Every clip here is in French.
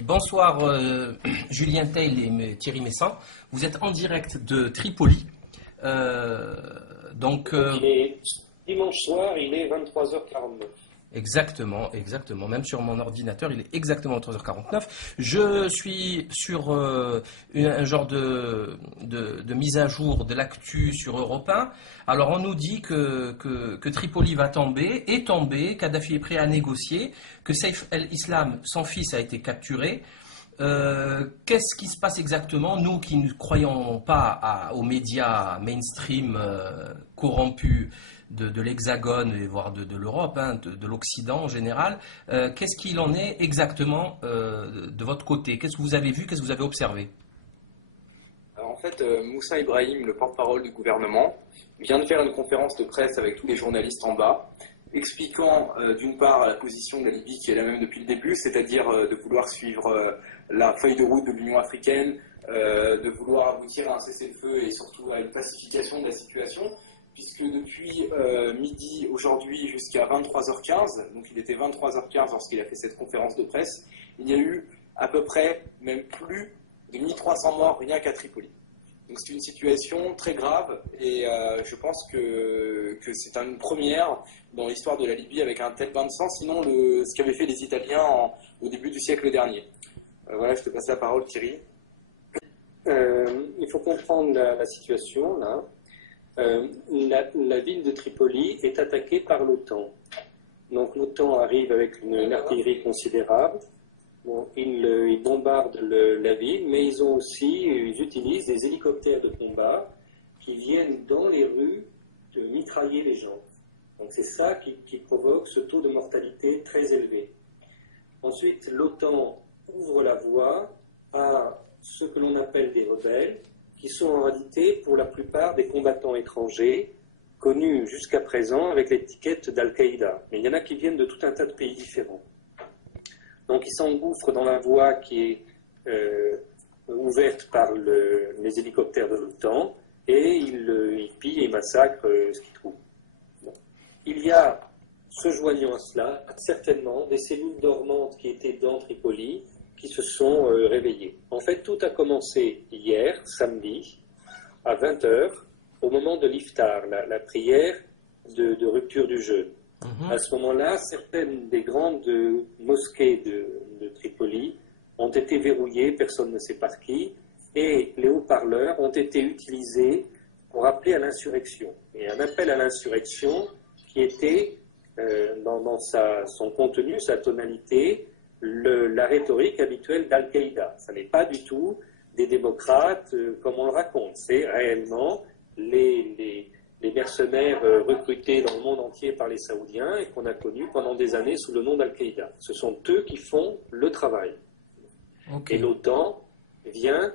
dit bonsoir Julien Teil et Thierry Messin. Vous êtes en direct de Tripoli. Il est dimanche soir, il est 23h49. Exactement. Même sur mon ordinateur, il est exactement 23h49. Je suis sur un genre de mise à jour de l'actu sur Europe 1. Alors, on nous dit que Tripoli va tomber, est tombé, Kadhafi est prêt à négocier, que Saif el-Islam, son fils, a été capturé. Qu'est-ce qui se passe exactement, nous qui ne croyons pas aux médias mainstream corrompus de l'Hexagone et voire de l'Europe, de l'Occident en général, qu'est-ce qu'il en est exactement de votre côté? Qu'est-ce que vous avez vu, qu'est-ce que vous avez observé? Alors en fait, Moussa Ibrahim, le porte-parole du gouvernement, vient de faire une conférence de presse avec tous les journalistes en bas, expliquant d'une part la position de la Libye qui est la même depuis le début, c'est-à-dire de vouloir suivre la feuille de route de l'Union africaine, de vouloir aboutir à un cessez-le-feu et surtout à une pacification de la situation, puisque depuis midi aujourd'hui jusqu'à 23h15, donc il était 23h15 lorsqu'il a fait cette conférence de presse, il y a eu à peu près, même plus de 1300 morts rien qu'à Tripoli. Donc c'est une situation très grave et je pense que c'est une première dans l'histoire de la Libye avec un tel bain de sang, sinon ce qu'avaient fait les Italiens au début du siècle dernier. Voilà, je te passe la parole Thierry. Il faut comprendre la situation là. La ville de Tripoli est attaquée par l'OTAN. Donc l'OTAN arrive avec une artillerie considérable. Bon, ils bombardent la ville, mais ils utilisent des hélicoptères de combat qui viennent dans les rues de mitrailler les gens. Donc c'est ça qui provoque ce taux de mortalité très élevé. Ensuite, l'OTAN ouvre la voie à ce que l'on appelle des rebelles, qui sont en réalité pour la plupart des combattants étrangers, connus jusqu'à présent avec l'étiquette d'Al-Qaïda. Mais il y en a qui viennent de tout un tas de pays différents. Donc ils s'engouffrent dans la voie qui est ouverte par les hélicoptères de l'OTAN et ils pillent et massacrent ce qu'ils trouvent. Bon. Il y a, se joignant à cela, certainement des cellules dormantes qui étaient dans Tripoli, qui se sont réveillés. En fait, tout a commencé hier, samedi, à 20h, au moment de l'iftar, la prière de rupture du jeûne. À ce moment-là, certaines des grandes mosquées de Tripoli ont été verrouillées, personne ne sait par qui, et les haut-parleurs ont été utilisés pour appeler à l'insurrection. Et un appel à l'insurrection qui était, dans son contenu, sa tonalité, la rhétorique habituelle d'Al-Qaïda. Ça n'est pas du tout des démocrates comme on le raconte. C'est réellement les mercenaires recrutés dans le monde entier par les Saoudiens et qu'on a connus pendant des années sous le nom d'Al-Qaïda. Ce sont eux qui font le travail. Okay. Et l'OTAN vient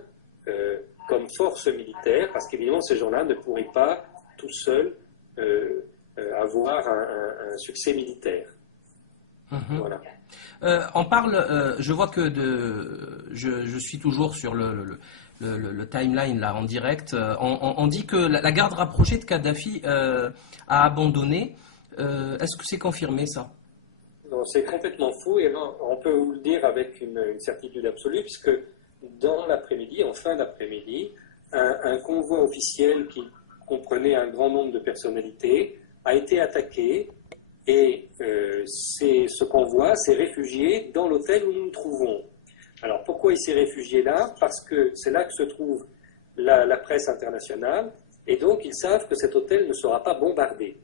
comme force militaire, parce qu'évidemment ces gens-là ne pourraient pas tout seuls avoir un succès militaire. Voilà. On parle, je vois que je suis toujours sur le timeline là en direct. On dit que la garde rapprochée de Kadhafi a abandonné. Est-ce que c'est confirmé ça? Non, c'est complètement faux et non, on peut vous le dire avec une certitude absolue puisque dans l'après-midi, en fin d'après-midi, un convoi officiel qui comprenait un grand nombre de personnalités a été attaqué. Et ce convoi s'est réfugié dans l'hôtel où nous nous trouvons. Alors pourquoi il s'est réfugié là? Parce que c'est là que se trouve la presse internationale, et donc ils savent que cet hôtel ne sera pas bombardé.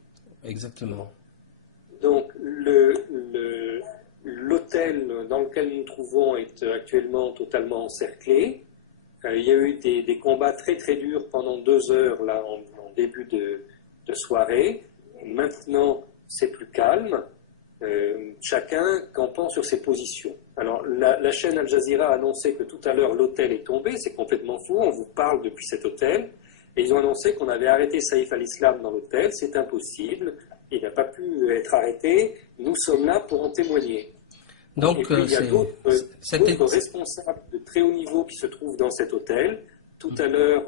Exactement. Donc l'hôtel dans lequel nous nous trouvons est actuellement totalement encerclé. Il y a eu des combats très très durs pendant 2 heures là, en début de soirée. Maintenant, c'est plus calme, chacun campant sur ses positions. Alors, la chaîne Al Jazeera a annoncé que tout à l'heure l'hôtel est tombé, c'est complètement faux, on vous parle depuis cet hôtel, et ils ont annoncé qu'on avait arrêté Saif al-Islam dans l'hôtel, c'est impossible, il n'a pas pu être arrêté, nous sommes là pour en témoigner. Donc, et puis, il y a d'autres responsables de très haut niveau qui se trouvent dans cet hôtel. Tout à l'heure,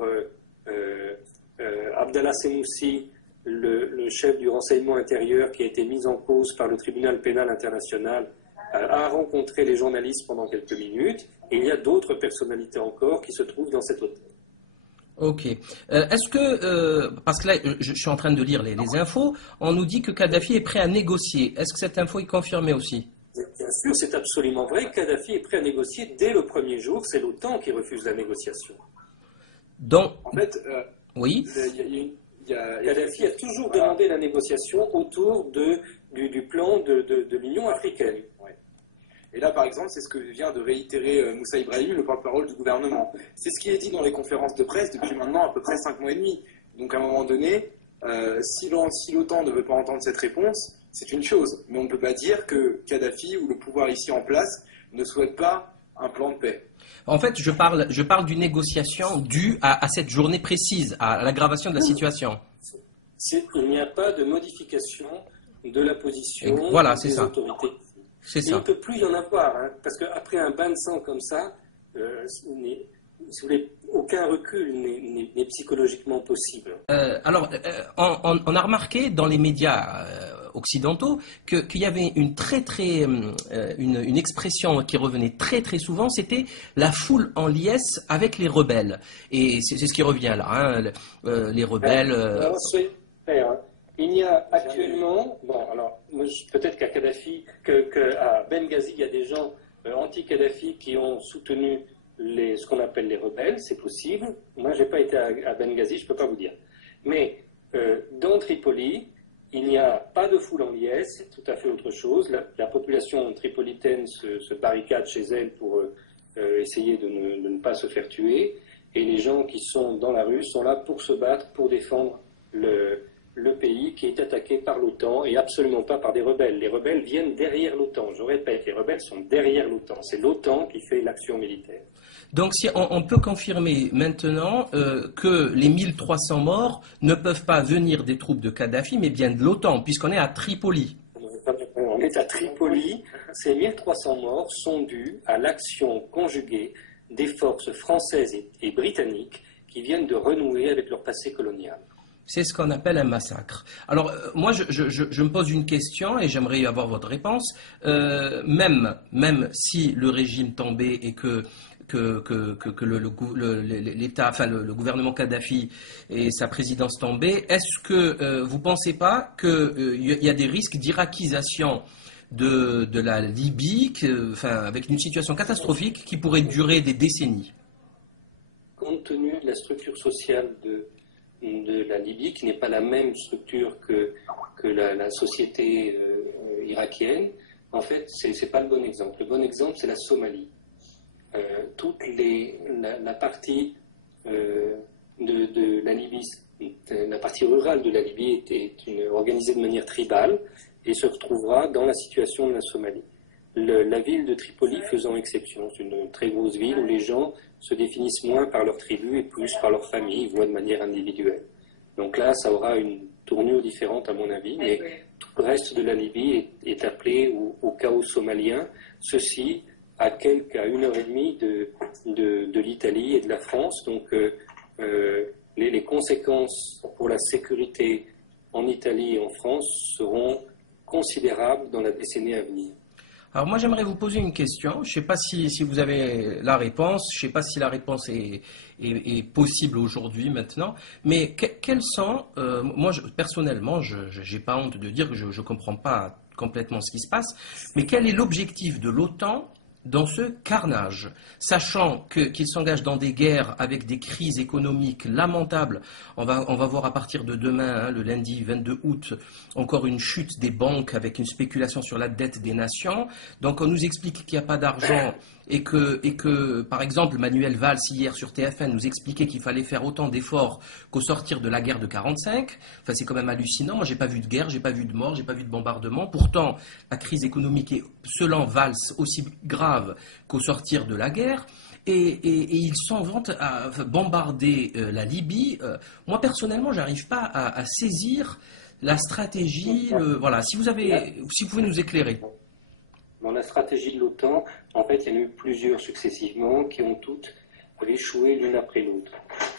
Abdallah Senoussi, le chef du renseignement intérieur qui a été mis en cause par le tribunal pénal international, a rencontré les journalistes pendant quelques minutes, et il y a d'autres personnalités encore qui se trouvent dans cet hôtel. Ok. Est-ce que, parce que là, je suis en train de lire les infos, on nous dit que Kadhafi est prêt à négocier. Est-ce que cette info est confirmée aussi? Bien sûr, c'est absolument vrai. Kadhafi est prêt à négocier dès le premier jour. C'est l'OTAN qui refuse la négociation. Donc, En fait, oui. Kadhafi a toujours demandé la négociation autour du plan de l'Union africaine. Ouais. Et là, par exemple, c'est ce que vient de réitérer Moussa Ibrahim, le porte-parole du gouvernement. C'est ce qui est dit dans les conférences de presse depuis maintenant à peu près 5 mois et demi. Donc à un moment donné, si l'OTAN ne veut pas entendre cette réponse, c'est une chose. Mais on ne peut pas dire que Kadhafi ou le pouvoir ici en place ne souhaite pas un plan de paix. En fait, je parle d'une négociation due à cette journée précise, à l'aggravation de la situation. Il n'y a pas de modification de la position voilà, c'est des ça. autorités. C'est Il ça. ne peut plus y en avoir, hein, parce qu'après un bain de sang comme ça, si vous voulez, aucun recul n'est psychologiquement possible. Alors, on a remarqué dans les médias occidentaux qu'il y avait une expression qui revenait très très souvent, c'était la foule en liesse avec les rebelles. Et c'est ce qui revient là, hein, les rebelles. Alors, c'est clair, hein. Il y a actuellement, bon, alors peut-être qu'à Kadhafi, qu'à Benghazi, il y a des gens anti-Kadhafi qui ont soutenu ce qu'on appelle les rebelles, c'est possible. Moi, je n'ai pas été à Benghazi, je ne peux pas vous dire. Mais dans Tripoli, il n'y a pas de foule en liesse, c'est tout à fait autre chose. La population tripolitaine se barricade chez elle pour essayer de ne pas se faire tuer. Et les gens qui sont dans la rue sont là pour se battre, pour défendre le pays qui est attaqué par l'OTAN et absolument pas par des rebelles. Les rebelles viennent derrière l'OTAN. Je répète, les rebelles sont derrière l'OTAN. C'est l'OTAN qui fait l'action militaire. Donc, si on peut confirmer maintenant que les 1300 morts ne peuvent pas venir des troupes de Kadhafi, mais bien de l'OTAN, puisqu'on est à Tripoli. On est à Tripoli. Ces 1300 morts sont dus à l'action conjuguée des forces françaises et britanniques qui viennent de renouer avec leur passé colonial. C'est ce qu'on appelle un massacre. Alors, moi, je me pose une question et j'aimerais y avoir votre réponse. Même si le régime tombait et que l'État, enfin le gouvernement Kadhafi et sa présidence tombaient, est-ce que vous ne pensez pas qu'il y a des risques d'irakisation de la Libye, avec une situation catastrophique qui pourrait durer des décennies? Compte tenu de la structure sociale de la Libye, qui n'est pas la même structure que la société irakienne, en fait, c'est pas le bon exemple. Le bon exemple, c'est la Somalie. La partie de la Libye, la partie rurale de la Libye était organisée de manière tribale et se retrouvera dans la situation de la Somalie. La ville de Tripoli faisant exception, c'est une très grosse ville où les gens se définissent moins par leur tribu et plus par leur famille, ils voient de manière individuelle. Donc là, ça aura une tournure différente à mon avis, mais tout le reste de la Libye est appelé au chaos somalien, ceci à 1h30 de l'Italie et de la France. Donc les conséquences pour la sécurité en Italie et en France seront considérables dans la décennie à venir. Alors moi j'aimerais vous poser une question, je ne sais pas si vous avez la réponse, je ne sais pas si la réponse est possible aujourd'hui, maintenant, mais quels sont, moi personnellement, je n'ai pas honte de dire que je ne comprends pas complètement ce qui se passe, mais quel est l'objectif de l'OTAN dans ce carnage, sachant qu'il s'engage dans des guerres avec des crises économiques lamentables. On va voir à partir de demain, le lundi 22 août, encore une chute des banques avec une spéculation sur la dette des nations. Donc on nous explique qu'il n'y a pas d'argent et que, par exemple, Manuel Valls, hier sur TF1, nous expliquait qu'il fallait faire autant d'efforts qu'au sortir de la guerre de 1945. Enfin, c'est quand même hallucinant. Moi, j'ai pas vu de guerre, j'ai pas vu de mort, j'ai pas vu de bombardement. Pourtant, la crise économique est, selon Valls, aussi grave qu'au sortir de la guerre. Et ils s'en vantent à bombarder la Libye. Moi, personnellement, j'arrive pas à saisir la stratégie. Voilà. Si vous pouvez nous éclairer. Dans la stratégie de l'OTAN, en fait, il y en a eu plusieurs successivement qui ont toutes échoué l'une après l'autre.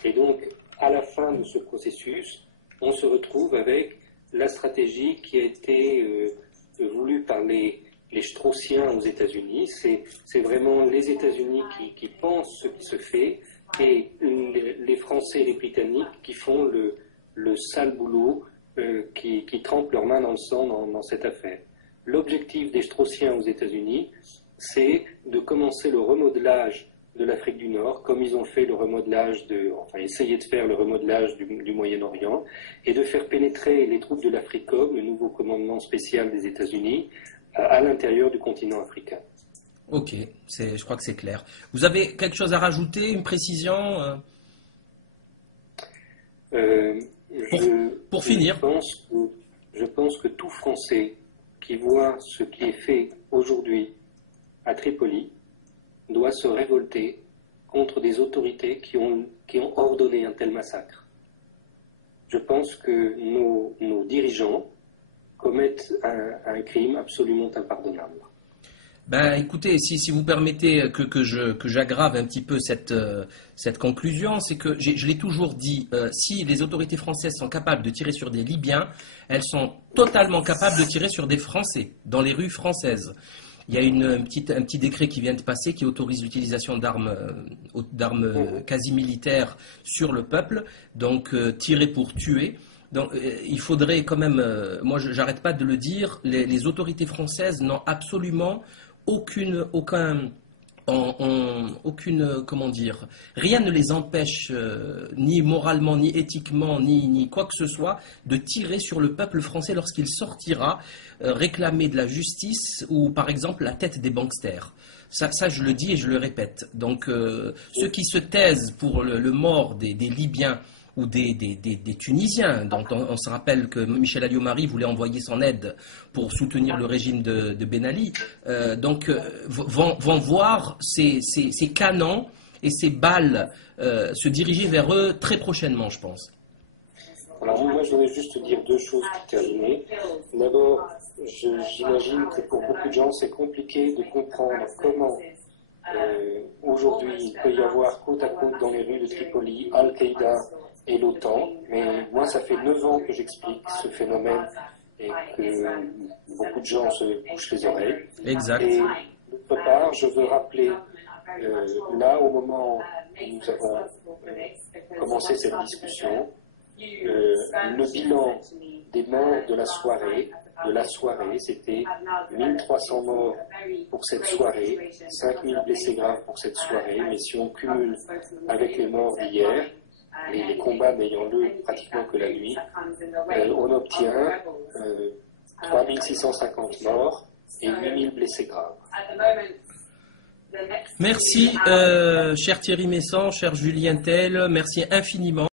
Et donc, à la fin de ce processus, on se retrouve avec la stratégie qui a été voulue par les les Straussiens aux États-Unis. C'est vraiment les États-Unis qui pensent ce qui se fait et les Français et les Britanniques qui font le sale boulot, qui trempent leurs mains dans le sang dans cette affaire. L'objectif des Straussiens aux États-Unis, c'est de commencer le remodelage de l'Afrique du Nord, comme ils ont fait le remodelage essayer de faire le remodelage du Moyen-Orient, et de faire pénétrer les troupes de l'AFRICOM, le nouveau commandement spécial des États-Unis, à l'intérieur du continent africain. Ok, je crois que c'est clair. Vous avez quelque chose à rajouter, une précision pour finir. Je pense que tout Français qui voit ce qui est fait aujourd'hui à Tripoli doit se révolter contre des autorités qui ont ordonné un tel massacre. Je pense que nos dirigeants commettent un crime absolument impardonnable. Ben, écoutez, si vous permettez que j'aggrave un petit peu cette conclusion, c'est que je l'ai toujours dit, si les autorités françaises sont capables de tirer sur des Libyens, elles sont totalement capables de tirer sur des Français, dans les rues françaises. Il y a un petit décret qui vient de passer qui autorise l'utilisation d'armes quasi militaires sur le peuple, donc tirer pour tuer. Donc, il faudrait quand même, moi j'arrête pas de le dire, les autorités françaises n'ont absolument comment dire, rien ne les empêche, ni moralement, ni éthiquement, ni quoi que ce soit, de tirer sur le peuple français lorsqu'il sortira réclamer de la justice ou, par exemple, la tête des banksters. Ça, je le dis et je le répète. Donc, ceux qui se taisent pour le mort des Libyens ou des Tunisiens, dont on se rappelle que Michel Alliot-Marie voulait envoyer son aide pour soutenir le régime de Ben Ali, vont voir ces canons et ces balles se diriger vers eux très prochainement, je pense. Alors moi, je voudrais juste dire deux choses pour terminer. D'abord, j'imagine que pour beaucoup de gens, c'est compliqué de comprendre comment aujourd'hui il peut y avoir côte à côte dans les rues de Tripoli Al-Qaïda et l'OTAN, mais moi ça fait 9 ans que j'explique ce phénomène et que beaucoup de gens se bouchent les oreilles. Exact. Et d'autre part, je veux rappeler, là au moment où nous avons commencé cette discussion, le bilan des morts de la soirée, c'était 1300 morts pour cette soirée, 5000 blessés graves pour cette soirée, mais si on cumule avec les morts d'hier, et les combats n'ayant lieu pratiquement que la nuit, on obtient 3650 morts et 8000 blessés graves. Merci, cher Thierry Messant, cher Julien Tell, merci infiniment.